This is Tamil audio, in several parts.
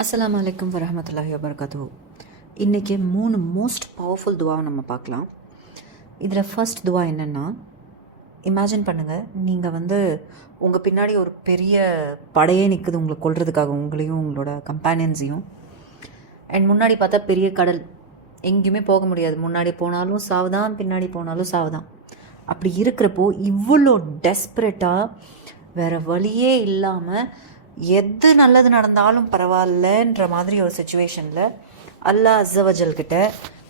அஸ்லாம் அலைக்கும் வரமத்துல்லாஹி வபரகாத்து இன்றைக்கி மூணு மோஸ்ட் பவர்ஃபுல் துவாவை நம்ம பார்க்கலாம். இதில் ஃபர்ஸ்ட் துவா என்னென்னா இமேஜின் பண்ணுங்கள் நீங்கள் வந்து உங்கள் பின்னாடி ஒரு பெரிய படையே நிற்குது உங்களை கொள்றதுக்காக உங்களையும் உங்களோட கம்பேனியன்ஸையும் அண்ட் முன்னாடி பார்த்தா பெரிய கடல். எங்கேயுமே போக முடியாது. முன்னாடி போனாலும் சாவுதான் பின்னாடி போனாலும் சாவுதான். அப்படி இருக்கிறப்போ இவ்வளோ டெஸ்பரேட்டாக வேறு வழியே இல்லாமல் எது நல்லது நடந்தாலும் பரவாயில்லன்ற மாதிரி ஒரு சுச்சுவேஷனில் அல்லாஹ் அஸ்ஸவஜல் கிட்ட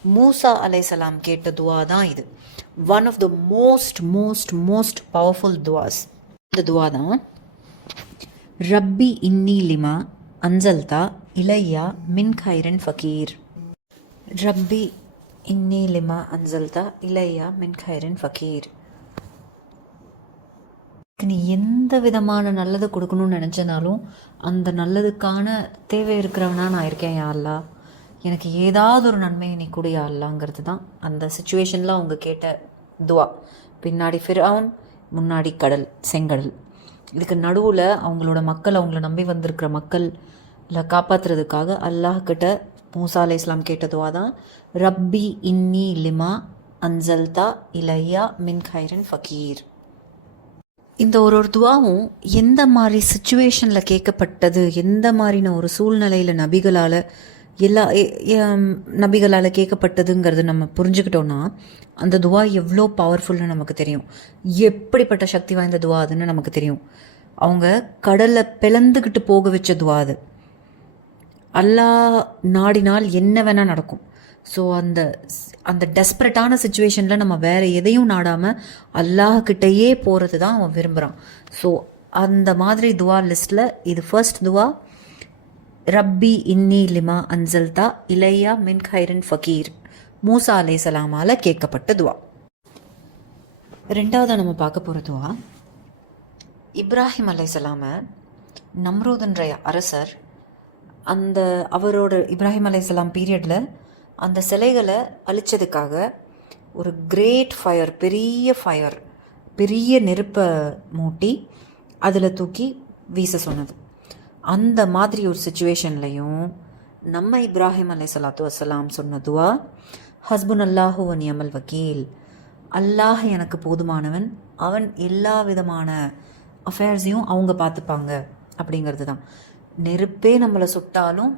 மூசா அலைசலாம் கேட்ட துவா தான் இது. One of the most most most powerful துவாஸ் இந்த துவா தான் ரப்பி இன்னி லிமா அன்சல்தா இலையா மின் கைரன் ஃபக்கீர் ரப்பி இன்னி லிமா அன்சல்தா இலையா மின் கைரன் ஃபக்கீர் நீ எந்த விதமான நல்லது கொடுக்கணும்னு நினச்சனாலும் அந்த நல்லதுக்கான தேவை இருக்கிறவனா நான் இருக்கேன் யா அல்லாஹ் எனக்கு ஏதாவது ஒரு நன்மையை நீ கூட யா தான் அந்த சுச்சுவேஷனில் அவங்க கேட்ட துவா. பின்னாடி ஃபிரவுன் முன்னாடி கடல் செங்கடல். இதுக்கு நடுவில் அவங்களோட மக்கள் அவங்கள நம்பி வந்திருக்கிற மக்கள்ல காப்பாற்றுறதுக்காக அல்லாஹ்கிட்ட மூசா அலை இஸ்லாம் கேட்டதுவா தான் ரப்பி இன்னி லிமா அன்சல்தா இலையா மின் ஹைரன் ஃபக்கீர் இந்த ஒரு ஒரு துவாவும் எந்த மாதிரி சுச்சுவேஷனில் கேட்கப்பட்டது? எந்த மாதிரின ஒரு சூழ்நிலையில் நபிகளால் எல்லா நபிகளால் கேட்கப்பட்டதுங்கிறது நம்ம புரிஞ்சுக்கிட்டோன்னா அந்த துவா எவ்வளோ பவர்ஃபுல்னு நமக்கு தெரியும். எப்படிப்பட்ட சக்தி வாய்ந்த துவா அதுன்னு நமக்கு தெரியும். அவங்க கடலை பிளந்துக்கிட்டு போக வச்ச துவா அது. அல்லாஹ் நாடினால் என்ன வேணால் நடக்கும். ஸோ அந்த அந்த டெஸ்பரட்டான சுச்சுவேஷனில் நம்ம வேறு எதையும் நாடாமல் அல்லாஹ்கிட்டயே போகிறது தான் அவன் விரும்புகிறான் ஸோ அந்த மாதிரி துவா லிஸ்ட்டில் இது ஃபர்ஸ்ட் துவா ரப்பி இன்னி லிமா அன்சல்தா இலையா மின் ஹைரன் ஃபக்கீர் மூசா அலை சலாமால் கேட்கப்பட்ட துவா. ரெண்டாவது நம்ம பார்க்க போகிற துவா இப்ராஹிம் அலைசலாம நம்ரூதன்ற அரசர் அந்த அவரோட இப்ராஹிம் அலைசலாம் பீரியடில் அந்த சிலைகளை அழிச்சதுக்காக ஒரு கிரேட் ஃபயர் பெரிய ஃபயர் பெரிய நெருப்பை மூட்டி அதில் தூக்கி வீச சொன்னது. அந்த மாதிரி ஒரு சுச்சுவேஷன்லையும் நம்ம இப்ராஹிம் அலை சலாத்து வசலாம் சொன்ன துவா ஹஸ்புன் அல்லாஹு நியமல் வக்கீல். அல்லாஹ் எனக்கு போதுமானவன். அவன் எல்லா விதமான அஃபேர்ஸையும் அவங்க பார்த்துப்பாங்க. அப்படிங்கிறது தான். நெருப்பே நம்மளை சுட்டாலும்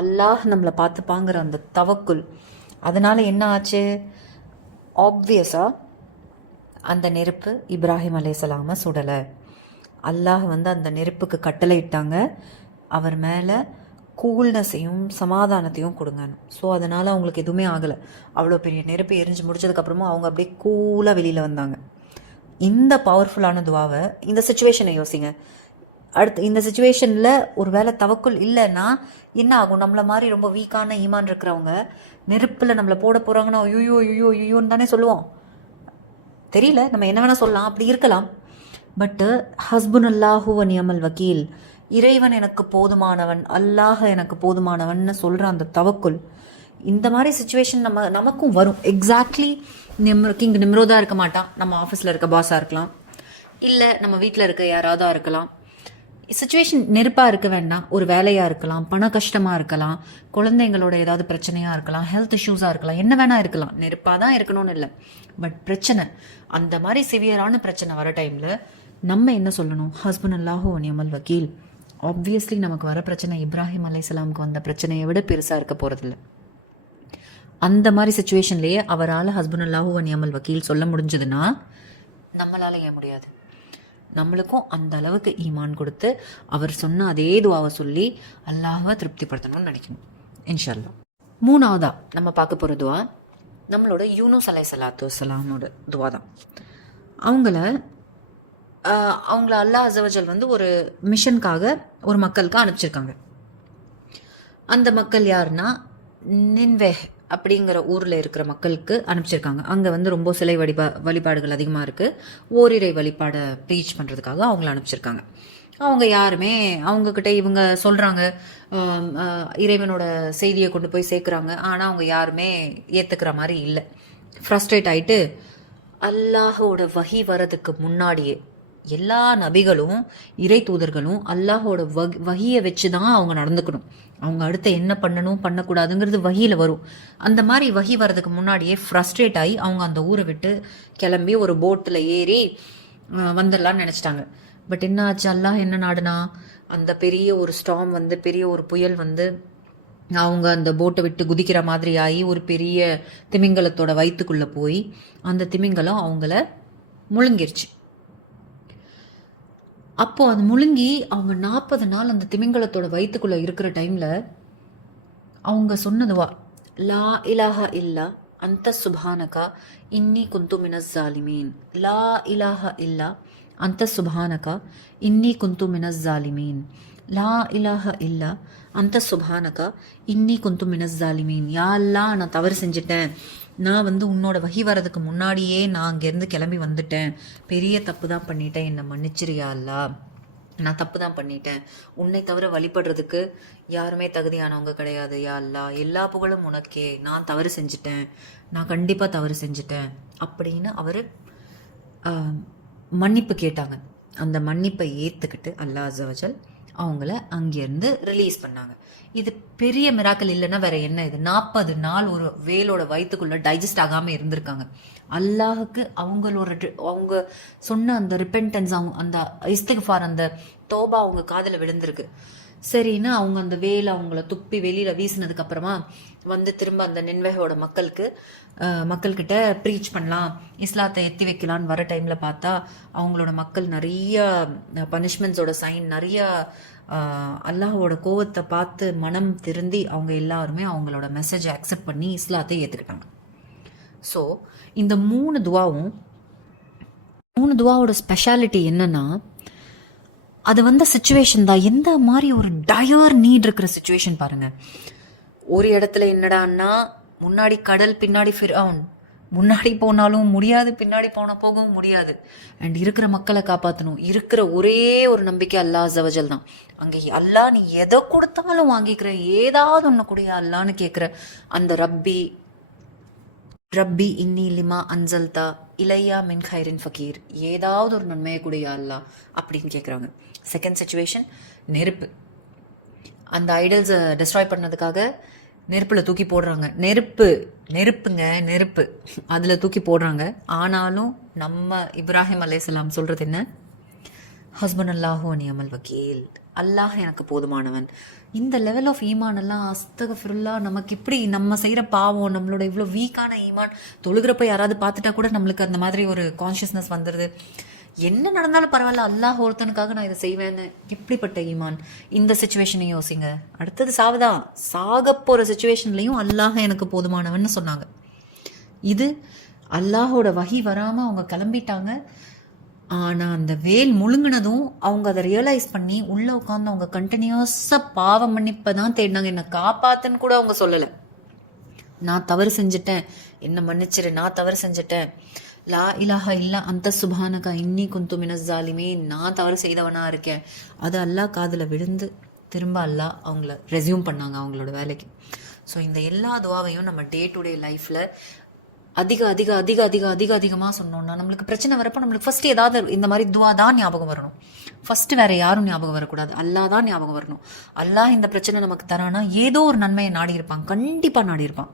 அல்லாஹ் நம்மளை பார்த்துப்பாங்கிற அந்த தவக்குள். அதனால் என்ன ஆச்சு? ஆப்வியஸாக அந்த நெருப்பு இப்ராஹிம் அலேசலாமை சுடலை. அல்லாஹ் வந்து அந்த நெருப்புக்கு கட்டளையிட்டாங்க. அவர் மேலே கூல்னஸையும் சமாதானத்தையும் கொடுங்கன்னு. ஸோ அதனால் அவங்களுக்கு எதுவுமே ஆகலை. அவ்வளோ பெரிய நெருப்பு எரிஞ்சு முடிச்சதுக்கப்புறமும் அவங்க அப்படியே கூலாக வெளியில் வந்தாங்க. இந்த பவர்ஃபுல்லான துவாவை இந்த சுச்சுவேஷனை யோசிங்க. அடுத்து இந்த சுச்சுவேஷனில் ஒரு வேளை தவக்குள் இல்லைன்னா என்ன ஆகும்? நம்மளை மாதிரி ரொம்ப வீக்கான ஈமான் இருக்கிறவங்க நெருப்பில் நம்மளை போட போகிறாங்கன்னா ஐயோ ஐயோ ஐயோன்னு தானே சொல்லுவோம் தெரியல. நம்ம என்ன வேணால் சொல்லலாம். அப்படி இருக்கலாம். பட்டு ஹஸ்புன் அல்லாஹுவ நியமல் வக்கீல். இறைவன் எனக்கு போதுமானவன் அல்லாஹ் எனக்கு போதுமானவன்னு சொல்கிற அந்த தவக்குல் இந்த மாதிரி சுச்சுவேஷன் நம்ம நமக்கும் வரும். எக்ஸாக்ட்லி நிம் கிங் நிம்ரோதா இருக்க மாட்டான். நம்ம ஆஃபீஸில் இருக்க பாஸாக இருக்கலாம். இல்லை நம்ம வீட்டில் இருக்க யாராவதாக இருக்கலாம். சுச்சுவேஷன் நெருப்பாக இருக்க வேண்டாம். ஒரு வேலையாக இருக்கலாம் பண கஷ்டமாக இருக்கலாம் குழந்தைங்களோட ஏதாவது பிரச்சனையாக இருக்கலாம் ஹெல்த் இஷ்யூஸாக இருக்கலாம் என்ன வேணால் இருக்கலாம். நெருப்பாக தான் இருக்கணும்னு இல்லை. பட் பிரச்சனை அந்த மாதிரி சிவியரான பிரச்சனை வர டைமில் நம்ம என்ன சொல்லணும்? ஹஸ்பண்ட் அல்லாஹோ நியமல் வக்கீல். ஆப்வியஸ்லி நமக்கு வர பிரச்சனை இப்ராஹிம் அலைசலாமுக்கு வந்த பிரச்சனையை விட பெருசாக இருக்க போகிறதில்ல அந்த மாதிரி சுச்சுவேஷன்லேயே அவரால் ஹஸ்பண்ட் அல்லாஹூ நியமல் வக்கீல் சொல்ல முடிஞ்சதுன்னா நம்மளால் ஏன் முடியாது? நம்மளுக்கும் அந்த அளவுக்கு ஈமான் கொடுத்து அவர் சொன்ன அதே துவாவை சொல்லி அல்லாவை திருப்திப்படுத்தணும்னு நினைக்கணும். இன்ஷால்லா மூணாவதா நம்ம பார்க்க போகிற துவா நம்மளோட யூனோ அலை சலாத்து சலாமோட துவா தான். அவங்கள அவங்கள அல்லாஹ் அசவஜல் வந்து ஒரு மிஷனுக்காக ஒரு மக்களுக்கு அனுப்பிச்சிருக்காங்க. அந்த மக்கள் யாருன்னா நின்வே அப்படிங்கிற ஊரில் இருக்கிற மக்களுக்கு அனுப்பிச்சிருக்காங்க. அங்கே வந்து ரொம்ப சிலை வழிபா வழிபாடுகள் அதிகமாக இருக்குது ஓரிரை வழிபாடை ப்ரீச் பண்ணுறதுக்காக அவங்கள அனுப்பிச்சிருக்காங்க. அவங்க யாருமே அவங்கக்கிட்ட இவங்க சொல்கிறாங்க இறைவனோட செய்தியை கொண்டு போய் சேர்க்குறாங்க. ஆனால் அவங்க யாருமே ஏற்றுக்கிற மாதிரி இல்லை. ஃப்ரஸ்ட்ரேட் ஆயிட்டு அல்லாஹோட வகி வரதுக்கு முன்னாடியே எல்லா நபிகளும் இறை தூதர்களும் அல்லாஹோட வக் வகியை வச்சு தான் அவங்க நடந்துக்கணும். அவங்க அடுத்து என்ன பண்ணணும் பண்ணக்கூடாதுங்கிறது வகியில் வரும். அந்த மாதிரி வகி வர்றதுக்கு முன்னாடியே ஃப்ரஸ்ட்ரேட் ஆகி அவங்க அந்த ஊரை விட்டு கிளம்பி ஒரு போட்டில் ஏறி வந்துடலான்னு நினச்சிட்டாங்க. பட் என்ன ஆச்சு? அல்லாஹ் என்ன நாடுனா அந்த பெரிய ஒரு ஸ்டாம் வந்து பெரிய ஒரு புயல் வந்து அவங்க அந்த போட்டை விட்டு குதிக்கிற மாதிரி ஆகி ஒரு பெரிய திமிங்கலத்தோட வயிற்றுக்குள்ளே போய் அந்த திமிங்கலம் அவங்கள முழுங்கிருச்சு. அப்போ அது முழுங்கி அவங்க நாற்பது நாள் அந்த திமிங்கலத்தோட வயிற்றுக்குள்ளே இருக்கிற டைமில் அவங்க சொன்னதுவா லா இலாஹா இல்லா அந்த சுபானகா இன்னி குந்து மினஸ் ஜாலிமீன் லா இலாஹா இல்லா அந்த சுபானகா இன்னி குந்து மினஸ் ஜாலிமீன் லா இலாஹா இல்லா அந்த சுபானகா இன்னி குந்து மினஸ் ஜாலிமீன் யா அல்லா நான் தவறு செஞ்சுட்டேன். நான் வந்து உன்னோட வகி வரதுக்கு முன்னாடியே நான் அங்கேருந்து கிளம்பி வந்துட்டேன். பெரிய தப்பு தான் பண்ணிட்டேன். என்னை மன்னிச்சிரியா அல்லா? நான் தப்பு தான் பண்ணிட்டேன். உன்னை தவிர வழிபடுறதுக்கு யாருமே தகுதியானவங்க கிடையாது. யா அல்லா எல்லா புகழும் உனக்கே. நான் தவறு செஞ்சுட்டேன். நான் கண்டிப்பாக தவறு செஞ்சுட்டேன். அப்படின்னு அவர் மன்னிப்பு கேட்டாங்க. அந்த மன்னிப்பை ஏற்றுக்கிட்டு அல்லாஹ் ஜவஜல் அவங்கள அங்கேருந்து ரிலீஸ் பண்ணாங்க. இது பெரிய மிராக்கல் இல்லைன்னா வேற என்ன இது? நாற்பது நாள் ஒரு வேலோட வயிற்றுக்குள்ள டைஜஸ்ட் ஆகாமல் இருந்திருக்காங்க. அல்லாஹுக்கு அவங்களோட அவங்க சொன்ன அந்த ரிப்பென்டன்ஸ் அவங்க அந்த இஸ்திக்ஃபார் அந்த தோபா அவங்க காதில் விழுந்திருக்கு. சரின்னு அவங்க அந்த வேலை அவங்கள துப்பி வெளியில வீசினதுக்கு அப்புறமா வந்து திரும்ப அந்த நின்வையோட மக்களுக்கு மக்கள்கிட்ட ப்ரீச் பண்ணலாம் இஸ்லாத்தை எத்தி வைக்கலான்னு வர டைமில் பார்த்தா அவங்களோட மக்கள் நிறைய பனிஷ்மெண்ட்ஸோட சைன் நிறைய அல்லாஹோட கோவத்தை பார்த்து மனம் திருந்தி அவங்க எல்லாருமே அவங்களோட மெசேஜை அக்செப்ட் பண்ணி இஸ்லாத்தை ஏற்றுக்கிட்டாங்க ஸோ இந்த மூணு துவாவும் மூணு துவாவோட ஸ்பெஷாலிட்டி என்னன்னா அது வந்த சுச்சுவேஷன் தான். எந்த மாதிரி ஒரு டயர் நீட் இருக்கிற சுச்சுவேஷன் பாருங்கள் ஒரு இடத்துல என்னடான்னா முன்னாடி கடல் பின்னாடி ஃபிரவுன் முன்னாடி போனாலும் முடியாது பின்னாடி போன போகவும் முடியாது. அண்ட் இருக்கிற மக்களை காப்பாற்றணும் இருக்கிற ஒரே ஒரு நம்பிக்கை அல்லாஹ் ஜவஜல் தான். அங்கே அல்லாஹ் நீ எதை கொடுத்தாலும் வாங்கிக்கிற. ஏதாவது ஒன்று கூட அல்லான்னு கேட்குற அந்த ரப்பி ரப்பி இன்னி லிமா அன்சல்தா இலையா மின் ஹைரின் ஃபக்கீர் ஏதாவது ஒரு நன்மையை கூடிய அல்லா அப்படின்னு கேட்குறாங்க செகண்ட் சுச்சுவேஷன் நெருப்பு. அந்த ஐடல்ஸை டெஸ்ட்ராய் பண்ணதுக்காக நெருப்பில் தூக்கி போடுறாங்க. நெருப்பு நெருப்புங்க நெருப்பு. அதில் தூக்கி போடுறாங்க. ஆனாலும் நம்ம இப்ராஹிம் அலேசலாம் சொல்கிறது என்ன? ஹஸ்பண்ட் அல்லாஹோ அமல் வக்கீல். அல்லாஹ் எனக்கு போதுமானவன். இந்த லெவல் ஆஃப் ஈமான் எல்லாம் ஃபுல்லாக நமக்கு இப்படி நம்ம செய்கிற பாவம் நம்மளோட இவ்வளோ வீக்கான ஈமான் தொழுகிறப்ப யாராவது பார்த்துட்டா கூட நம்மளுக்கு அந்த மாதிரி ஒரு கான்ஷியஸ்னஸ் வந்துடுது என்ன நடந்தாலும் பரவாயில்ல அல்லாஹ் ஒருத்தனுக்காக நான் இதை செய்வேன்னு. எப்படிப்பட்ட ஈமான்? இந்த சுச்சுவேஷனையும் யோசிங்க. அடுத்தது சாவுதான். சாக போகிற சுச்சுவேஷன்லையும் அல்லாஹ் எனக்கு போதுமானவன்னு சொன்னாங்க. இது அல்லாஹோட வகி வராமல் அவங்க கிளம்பிட்டாங்க. ஆனால் அந்த வேல் முழுங்கினதும் அவங்க அதை ரியலைஸ் பண்ணி உள்ளே உட்காந்து அவங்க கண்டினியூஸாக பாவம் மன்னிப்பை தான் தேடினாங்க. என்னை காப்பாத்துன்னு கூட அவங்க சொல்லலை. நான் தவறு செஞ்சுட்டேன். என்ன மன்னிச்சிரு நான் தவறு செஞ்சுட்டேன். லா இலாஹா இல்லா அந்த சுபானகா இன்னி குந்து மினஸ் ஜாலிமே நான் தவறு செய்தவனாக இருக்கேன். அது அல்லாஹ் காதில் விழுந்து திரும்ப அல்லாஹ் அவங்கள ரெஸ்யூம் பண்ணாங்க அவங்களோட வேலைக்கு. ஸோ இந்த எல்லா துவாவையும் நம்ம டே டு டே லைஃப்பில் அதிக அதிக அதிக அதிக அதிக அதிகமாக சொன்னோம்னா நம்மளுக்கு பிரச்சனை வரப்போ நம்மளுக்கு ஃபர்ஸ்ட் ஏதாவது இந்த மாதிரி துவா தான் ஞாபகம் வரணும். ஃபஸ்ட்டு வேறு யாரும் ஞாபகம் வரக்கூடாது. அல்லாஹ் தான் ஞாபகம் வரணும். அல்லாஹ் இந்த பிரச்சனை நமக்கு தரானா ஏதோ ஒரு நன்மையை நாடி இருப்பான் கண்டிப்பாக நாடி இருப்பான்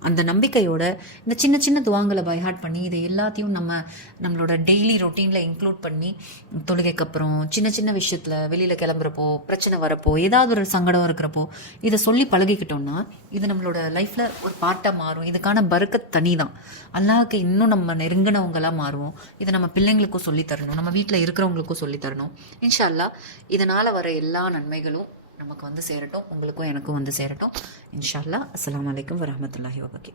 அந்த நம்பிக்கையோட இந்த சின்ன சின்ன துவாங்களை பைஹார்ட் பண்ணி இதை எல்லாத்தையும் நம்ம நம்மளோட டெய்லி ரொட்டீனில் இன்க்ளூட் பண்ணி தொழுகைக்கு அப்புறம் சின்ன சின்ன விஷயத்தில் வெளியில் கிளம்புறப்போ பிரச்சனை வரப்போ ஏதாவது ஒரு சங்கடம் இருக்கிறப்போ இதை சொல்லி பழகிக்கிட்டோம்னா இது நம்மளோட லைஃப்பில் ஒரு பாட்டாக மாறும். இதுக்கான பருக்கத் தனி தான் அல்லாஹ்க்கு இன்னும் நம்ம நெருங்கினவங்களாக மாறுவோம். இதை நம்ம பிள்ளைங்களுக்கும் சொல்லித் தரணும். நம்ம வீட்டில் இருக்கிறவங்களுக்கும் சொல்லித் தரணும். இன்ஷா அல்லாஹ் இதனால் வர எல்லா நன்மைகளும் நமக்கு வந்து சேரட்டும் உங்களுக்கும் எனக்கும் வந்து சேரட்டும். இன்ஷா அல்லாஹ் அஸ்ஸலாமு வரமத்துல்லாஹி வரஹ்மத்துல்லாஹி வபக்கி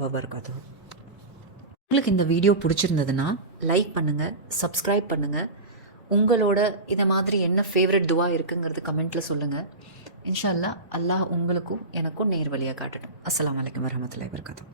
வபரகாத்துஹு. உங்களுக்கு இந்த வீடியோ பிடிச்சிருந்ததுன்னா லைக் பண்ணுங்கள் சப்ஸ்கிரைப் பண்ணுங்கள் உங்களோட இதை மாதிரி என்ன ஃபேவரட் துவா இருக்குங்கிறது கமெண்ட்டில் சொல்லுங்கள் இன்ஷா அல்லாஹ் அல்லாஹ் உங்களுக்கும் எனக்கும் நேர் வழியாக காட்டட்டும். அஸ்லாம் அலைக்கும் வரமத்துல்லாஹி வபர்காத்து